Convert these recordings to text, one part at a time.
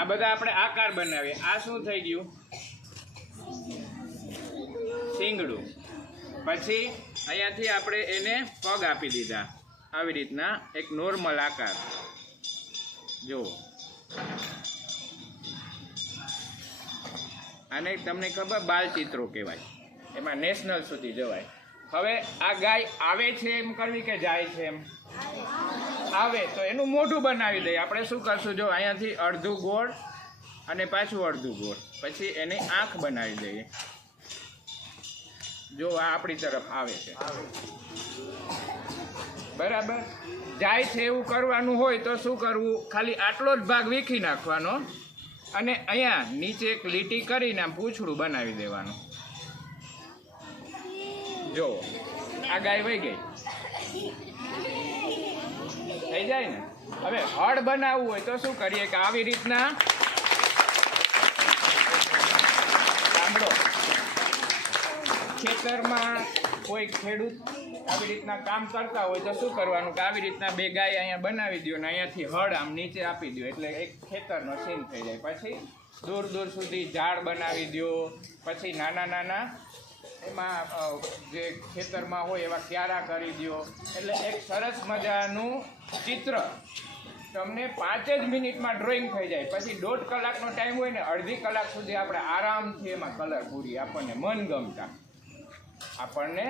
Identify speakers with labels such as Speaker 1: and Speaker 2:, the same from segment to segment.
Speaker 1: આ બધા આપણે આકાર બનાવીએ. આ શું થઈ ગયું? સિંગડું પછી અહીંયાથી આપણે એને પગ આપી દીધા. આવી રીતના એક નોર્મલ આકાર. જો આને તમને ખબર બાલચિત્રો કહેવાય. એમાં નેશનલ સુધી જવાય. હવે આ ગાય આવે છે એમ કરવી કે જાય છે એમ? આવે તો એનું મોઢું બનાવી દઈએ. આપણે શું કરશું? જો અહીંયાથી અડધું ગોળ અને પાછું અડધું ગોળ. પછી એની આંખ બનાવી દઈએ. જો આ આપણી તરફ આવે છે. બરાબર? જાય છે એવું કરવાનું હોય તો શું કરવું? ખાલી આટલો જ ભાગ વીખી નાખવાનો અને અહીંયા નીચે એક લીટી કરીને પૂંછડું બનાવી દેવાનું. જો, આ ગાય વહી ગઈ. જાય ને. હવે હળ બનાવવું હોય તો શું કરીએ કે આવી રીતના સાંભળો ખેતરમાં કોઈ ખેડૂત આવી રીતના કામ કરતા હોય તો શું કરવાનું કે આવી રીતના બે ગાય અહીંયા બનાવી દો ને અહીંયાથી હળ આમ નીચે આપી દો એટલે એક ખેતરનો સીન થઈ જાય. પછી દૂર દૂર સુધી ઝાડ બનાવી દો પછી નાના નાના એમાં જે ખેતરમાં હોય એવા ક્યારા કરી દો એટલે એક સરસ મજાનું ચિત્ર. તમને પાંચ જ મિનિટમાં ડ્રોઈંગ થઈ જાય. પછી દોઢ કલાકનો ટાઈમ હોય ને અડધી કલાક સુધી આપણે આરામથી એમાં કલર પૂરી. આપણને મનગમતા આપણને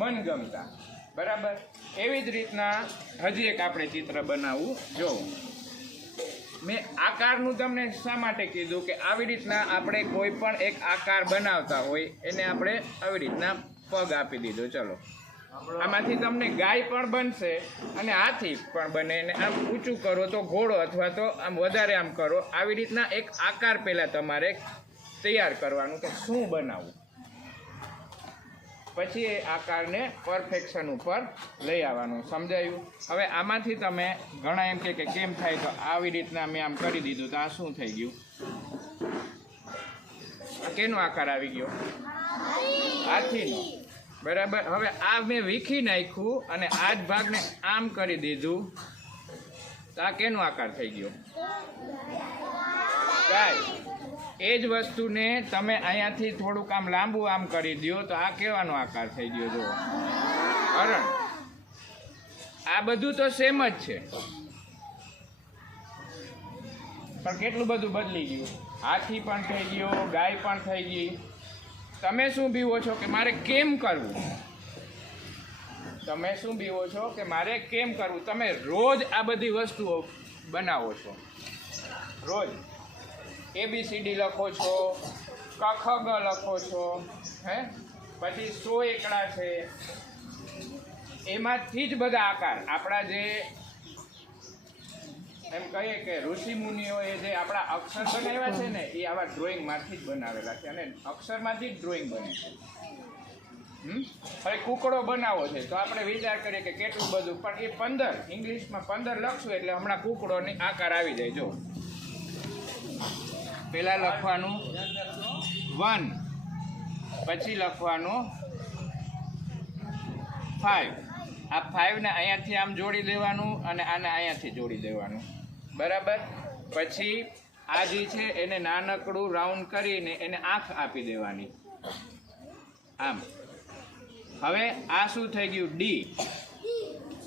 Speaker 1: મનગમતા બરાબર? એવી જ રીતના હજી એક આપણે ચિત્ર બનાવવું જો મેં આકારનું તમને શા માટે કીધું કે આવી રીતના આપણે કોઈ પણ એક આકાર બનાવતા હોય એને આપણે આવી રીતના પગ આપી દીધો. ચલો. આમાંથી તમને ગાય પણ બનશે અને હાથી પણ બને. અને આમ ઊંચું કરો તો ઘોડો અથવા તો આમ વધારે આમ કરો. આવી રીતના એક આકાર પહેલાં તમારે તૈયાર કરવાનું કે શું બનાવવું. પછી એ આકારને પરફેક્શન ઉપર લઈ આવવાનું. સમજાયું? હવે આમાંથી તમે ઘણા એમ કે કેમ થાય તો આવી રીતના મેં આમ કરી દીધું. તો આ શું થઈ ગયું? કેનો આકાર આવી ગયો? હાથીનો. બરાબર? હવે આ મેં વીખી નાખ્યું અને આ જ ભાગને આમ કરી દીધું. તો આ કેનો આકાર થઈ ગયો? ગાય. એ જ વસ્તુને તમે અહીંયાથી થોડુંક આમ લાંબુ આમ કરી દો તો આ કેવાનો આકાર થઈ ગયો જુઓ. હરણ. આ બધું તો સેમ જ છે. પણ કેટલું બધું બદલી ગયું? હાથી પણ થઈ ગયો, ગાય પણ થઈ ગઈ. તમે શું બીવો છો કે મારે કેમ કરવું? તમે શું બીવો છો કે મારે કેમ કરવું? તમે રોજ આ બધી વસ્તુઓ બનાવો છો. રોજ. એબીસીડી લખો છો, કખગ લખો છો, હે? પછી સો એકડા છે. એમાંથી જ બધા આકાર. આપણા જે એમ કહીએ કે ઋષિ મુનિઓએ જે આપણા અક્ષર બનાવ્યા છે ને, એ આવા ડ્રોઈંગમાંથી જ બનાવેલા છે. અને અક્ષરમાંથી જ ડ્રોઈંગ બને છે. હવે કુકડો બનાવો છે. તો આપણે વિચાર કરીએ કે કેટલું બધું. પણ એ પંદર ઇંગ્લિશમાં પંદર લખશું એટલે હમણાં કુકડોની આકાર આવી જાય. જો. પહેલાં લખવાનું વન, પછી લખવાનું ફાઇવ આ ફાઇવને અહીંયાથી આમ જોડી દેવાનું અને આને અહીંયાથી જોડી દેવાનું. બરાબર? પછી આ જે છે એને નાનકડું રાઉન્ડ કરીને એને આંખ આપી દેવાની. આમ. હવે આ શું થઈ ગયું? ડી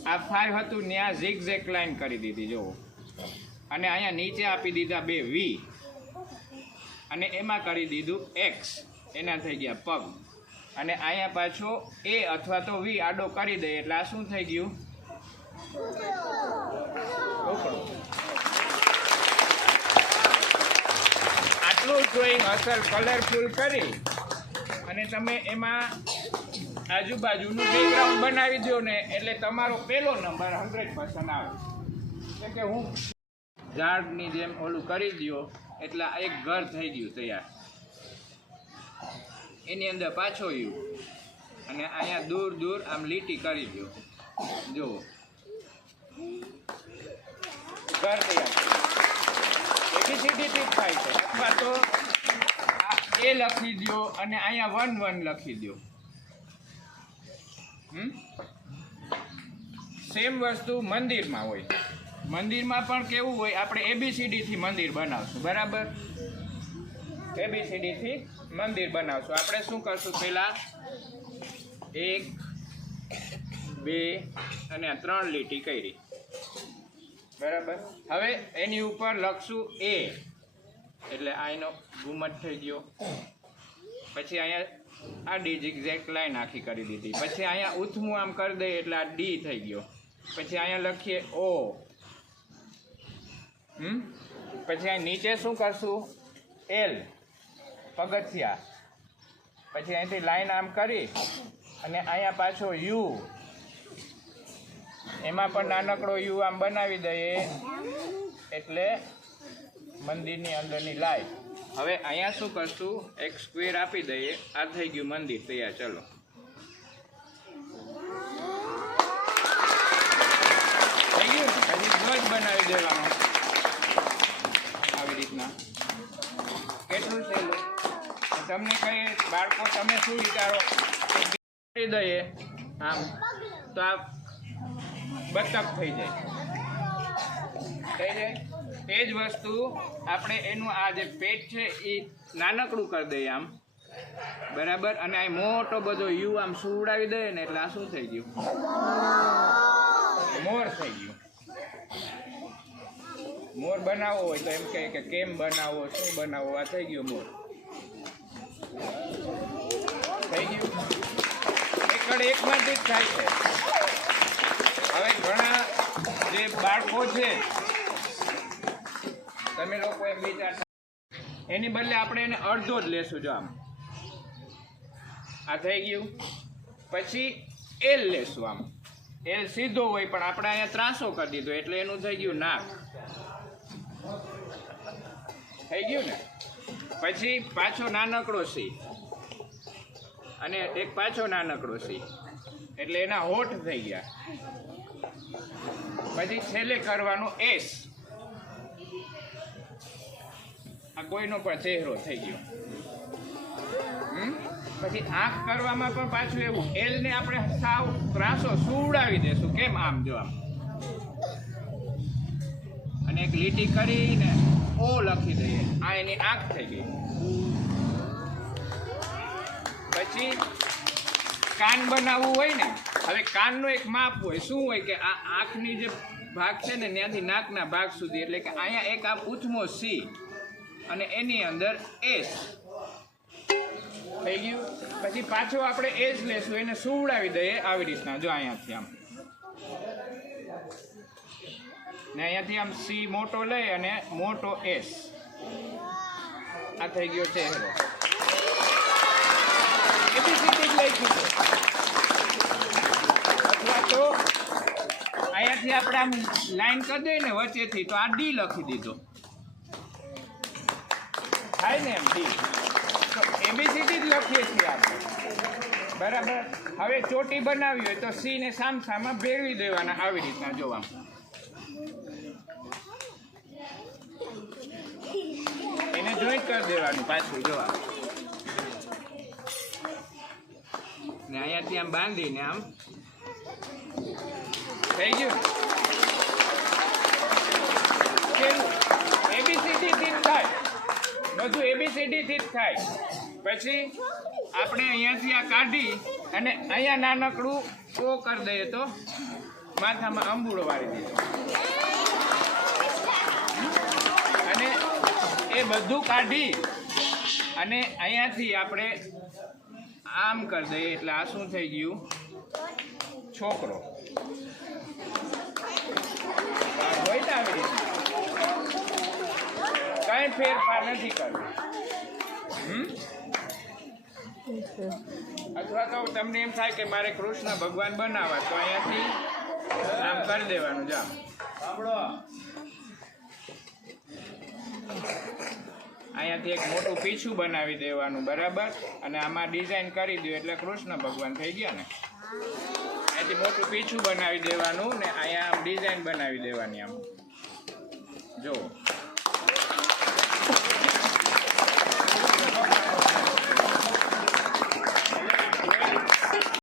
Speaker 1: આ ફાઇવ હતું ત્યાં ઝીક ઝેક લાઈન કરી દીધી, જુઓ. અને અહીંયા નીચે આપી દીધા બે વી અને એમાં કરી દીધું એક્સ એના થઈ ગયા પગ. અને અહીંયા પાછો એ અથવા તો વી આડો કરી દે. એટલે આ શું થઈ ગયું? આટલું ડ્રોઈંગ અસર કલરફુલ કરી. અને તમે એમાં આજુબાજુનું બેકગ્રાઉન્ડ બનાવી દો ને, એટલે તમારો પહેલો નંબર હંડ્રેડ પર્સન્ટ આવે. એટલે કે હું ઝાડની જેમ ઓલું કરી દો એટલે એક ઘર થઈ ગયું તૈયાર. એની અંદર પાછો યુ. અને અહીંયા દૂર દૂર આમ લીટી કરી દો. જુઓ. ઘર તૈયાર. થાય છે. અથવા તો એ લખી દો અને અહીંયા વન વન લખી દો. સેમ વસ્તુ મંદિરમાં હોય. મંદિરમાં પણ કેવું હોય, આપણે એબીસીડીથી મંદિર બનાવશું, બરાબર? એબીસીડીથી મંદિર બનાવશું. આપણે શું કરશું પહેલાં? એક, બે અને ત્રણ લીટી કરી. બરાબર? હવે એની ઉપર લખશું એ એટલે આ એનો થઈ ગયો. પછી અહીંયા આ ડી એક્ઝેક્ટ લાઈન આખી કરી દીધી. પછી અહીંયા ઉથમું આમ કરી દઈએ એટલે આ ડી થઈ ગયો. પછી અહીંયા લખીએ ઓ હમ? પછી અહીં નીચે શું કરશું? એલ પગથિયા. પછી અહીંથી લાઈન આમ કરી અને અહીંયા પાછો યુ એમાં પણ નાનકડો યુ આમ બનાવી દઈએ. એટલે મંદિરની અંદરની લાઈન હવે અહીંયા શું કરશું? એક સ્ક્વેર આપી દઈએ. આ થઈ ગયું મંદિર. તૈયાર, ચલો. થઈ ગયું? હજી જ બનાવી દેવાનો. રીતના કેટલું થયેલું તમને કહીએ બાળકો તમે શું વિચારો? દઈએ. આમ. તો આ બતક થઈ જાય. થઈ જાય? એ જ વસ્તુ આપણે એનું આ જે પેટ છે એ નાનકડું કરી દઈએ આમ. બરાબર? અને આ મોટો બધો યુ આમ સુવડાવી દઈએ ને એટલે આ શું થઈ ગયું? મોર થઈ ગયું. મોર બનાવવો હોય તો એમ કહે કે કેમ બનાવવો શું બનાવવો આ થઈ ગયું મોર. થઈ ગયું? એકડ એકમાંથી જ થાય છે. હવે ઘણા જે બાળકો છે, તમે લોકો એમ વિચારતા એની બદલે આપણે એને અડધો જ લેશું જો આમ. આ થઈ ગયું. પછી એલ લેશું આમ. એલ સીધો હોય પણ આપણે અહીંયા ત્રાસો કરી દીધો, એટલે એનું થઈ ગયું નાક. થઈ ગયું ને? પછી પાછો નાનકડો સી અને એક પાછો નાનકડો સી એટલે એના હોઠ થઈ ગયા. પછી છેલ્લે કરવાનું એસ. આ કોઈનો પણ ચહેરો થઈ ગયો? પછી આંખ કરવામાં પણ પાછું એવું. એલ ને આપણે સાવ ત્રાસો સુવડાવી દેશું. કેમ આમ જો આમ? અને એક લીટી કરીને ઓ લખી દઈએ. આ એની આંખ થઈ ગઈ. પછી કાન બનાવવું હોય ને, હવે કાનનું એક માપ હોય. શું હોય કે આ આંખની જે ભાગ છે ને, ત્યાંથી નાકના ભાગ સુધી, એટલે કે અહીંયા એક આ ઉથમો સી અને એની અંદર એસ. થઈ ગયું? પછી પાછો આપણે એસ લેશું, એને સુવડાવી દઈએ આવી રીતના, જો અહીંયાથી આમ. ને અહીંયાથી આમ સી મોટો લઈ અને મોટો એસ. આ થઈ ગયો છે. અથવા તો અહીંયાથી આપણે આમ લાઈન કરી દઈએ ને વચ્ચેથી, તો આ ડી લખી દીધો. થાય ને એમ ડી તો એબીસીડી જ લખીએ છીએ આપણે. બરાબર? હવે ચોટી બનાવી હોય તો સી ને સામસામાં ભેળવી દેવાના આવી રીતના જોવા. એને જોઈન્ટ કરી દેવાનું પાછું જોવા ને અહીંયાથી આમ બાંધીને આમ. થઈ ગયું? કેવું એબીસીડી થી જ થાય. બધું એબીસીડીથી જ થાય. પછી આપણે અહીંયાથી આ કાઢી અને અહીંયા નાનકડું ઓ કરી દઈએ તો માથામાં અંબુડો વાળી દઈએ અને એ બધું કાઢી અને અહીંયાથી આપણે આમ કરી દઈએ એટલે આ શું થઈ ગયું? છોકરો. હોય ને આવી રીતે? કઈ ફેરફાર નથી કરવો. અથવા તો તમને એમ થાય કે મારે કૃષ્ણ ભગવાન બનાવવા, તો અહીંયાથી આમ કરી દેવાનું જામ સાંભળો. અહીંયાથી એક મોટું પીછું બનાવી દેવાનું, બરાબર? અને આમાં ડિઝાઇન કરી દો એટલે કૃષ્ણ ભગવાન થઈ ગયા ને. અહીંયાથી મોટું પીછું બનાવી દેવાનું ને અહીંયા ડિઝાઇન બનાવી દેવાની આમ. જુઓ.